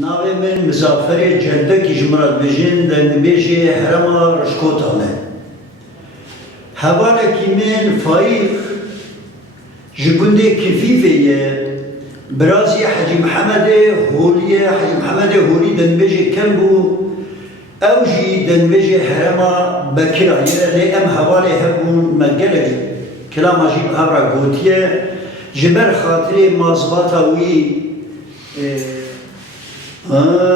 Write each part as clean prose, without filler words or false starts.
ناوی من مسافری جلده جمرات بجین دن بیشی حرم رشکوتانه. حواله کی من فایق جبنده کفیفیه برازی حجی محمد هولی دن بیشی کم بو اوجی دن بیشی حرم بکرا یعنی ام حواله هبون مگله کلام عجیب ابرا گوتیه جبر خاطر مازباتا وی برا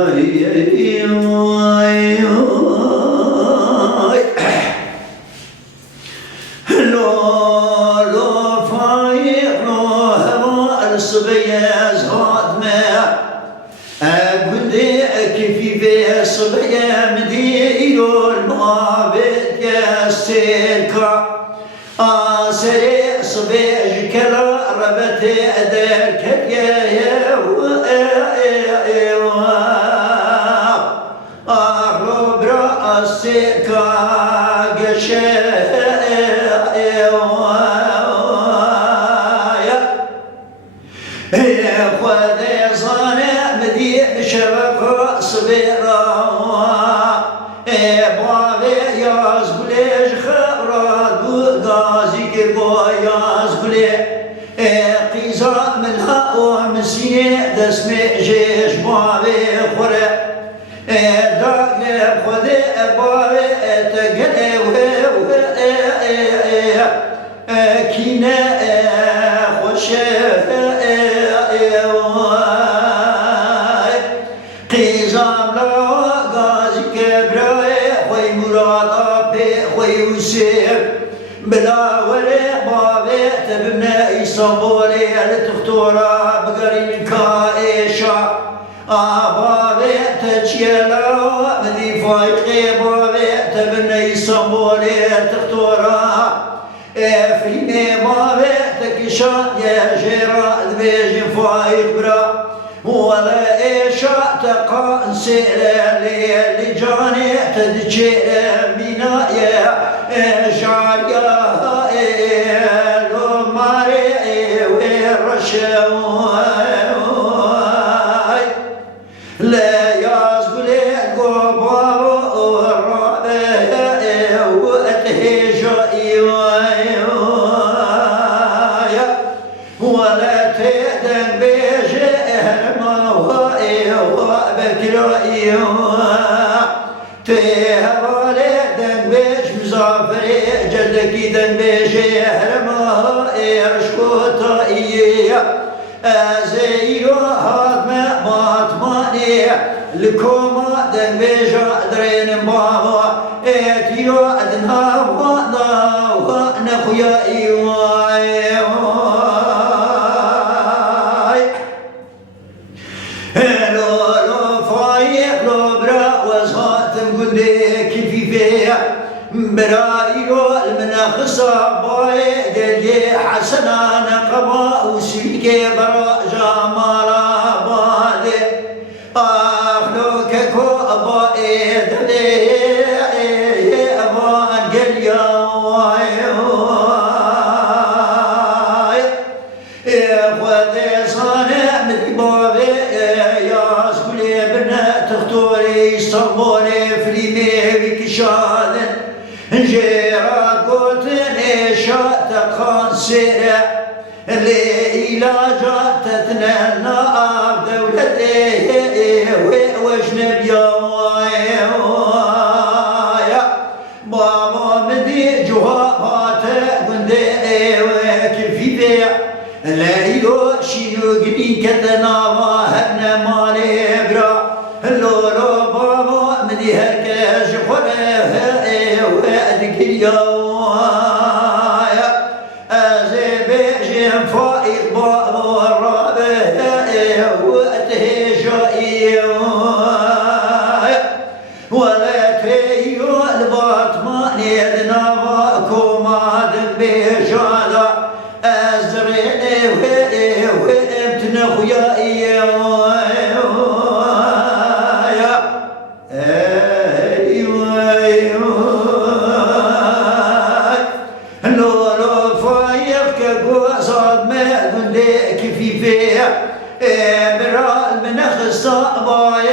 من خصابای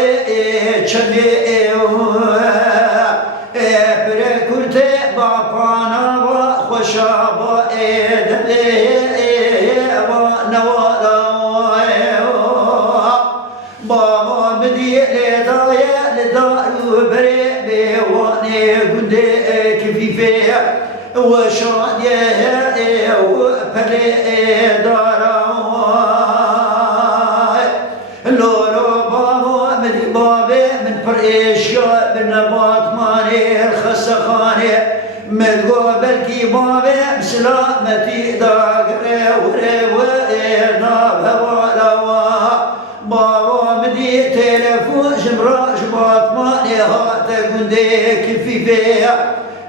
چمی برکرت با پانا و خوشابا و نوالا بابا مدی لدارو بری بیوانی گنده کفیفه و شادیه و پلی دارا لولو بابا مدی بابی من پر اشیاء بنبات مانی الخسخانی مدگو بلکی بابی بسلامتی داگره وره ناب هوالا بابا مدي تلفون جمراج باطماني هات قندي كفيفي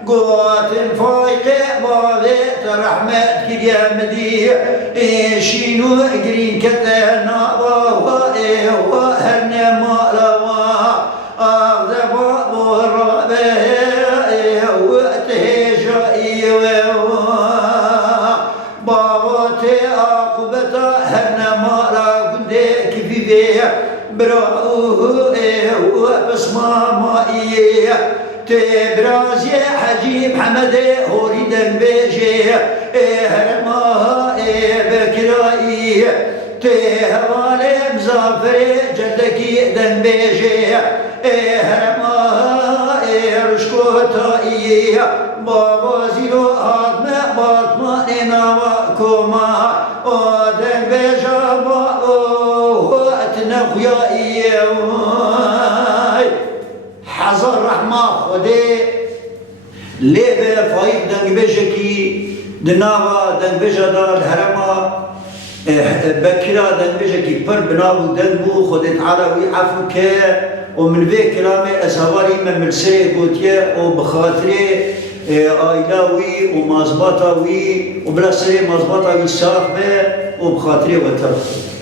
قوات الفايق بابي رحمة كريا مدي شينو قرين كتنا وهرنا مالوا أخذ بابو الرابع وتهجائي بابا تأقبتا هرنا مالا قندي كفيفي براوه وبسما مائية تبرازي حجي محمد هوري دنبيجي هرما بكرائي تهوالي مزافري جدكي دنبيجي هرما رشكو تائي بابا زيرو آدم باطماني نواكوما دنبيجا نخويائي حضر رحمة خودي ليبه فايق دنگ بجكي دناوا دنگ بجا دار الهرما بكرا دنگ بجكي پر بناو دنگو خودي تعالوي عفو كه ومن في كلامي أزهواري من مرسي قوتيه وبخاطري آيلاوي ومازبطاوي وبلا سري مازبطاوي صاحبه وبخاطري وترخو